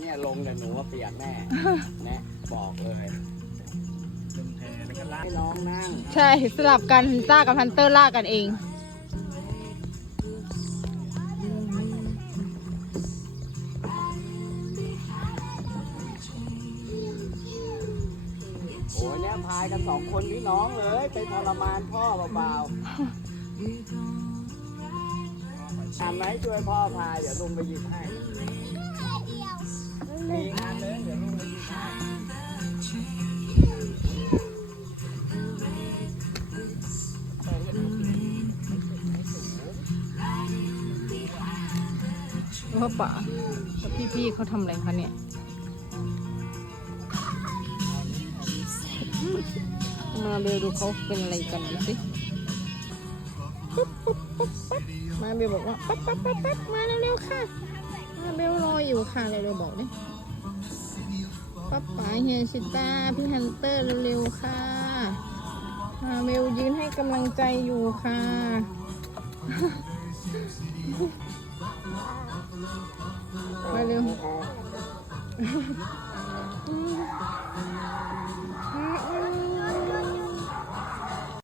เนี่ยลงแต่หนูว่าเปียกแน่แนะบอกเลยลงแพแล้วก็ลากให้น้องนั่งใช่สลับกันต้ากับฮันเตอร์ลากกันเอง โอ้ยเนี่ยพายกันสองคนพี่น้องเลย ไปทรมานพ่อเบาๆทำไหมช่วยพ่อพายเดี๋ยวลุงไปหยิบให้ ว่าป่าแล้วพี่ๆเขาทำอะไรคะเนี่ยมาเบลดูเขาเป็นอะไรกันดูสิมาเบลบอกว่าปั๊บปั๊บปั๊บปั๊บมาเร็วๆค่ะ มาเบลรออยู่ค่ะเร็วๆบอกดิป๊าป๋าเฮียชิต้าพี่ฮันเตอร์เร็วๆค่ะมาเบลยืนให้กำลังใจอยู่ค่ะ มา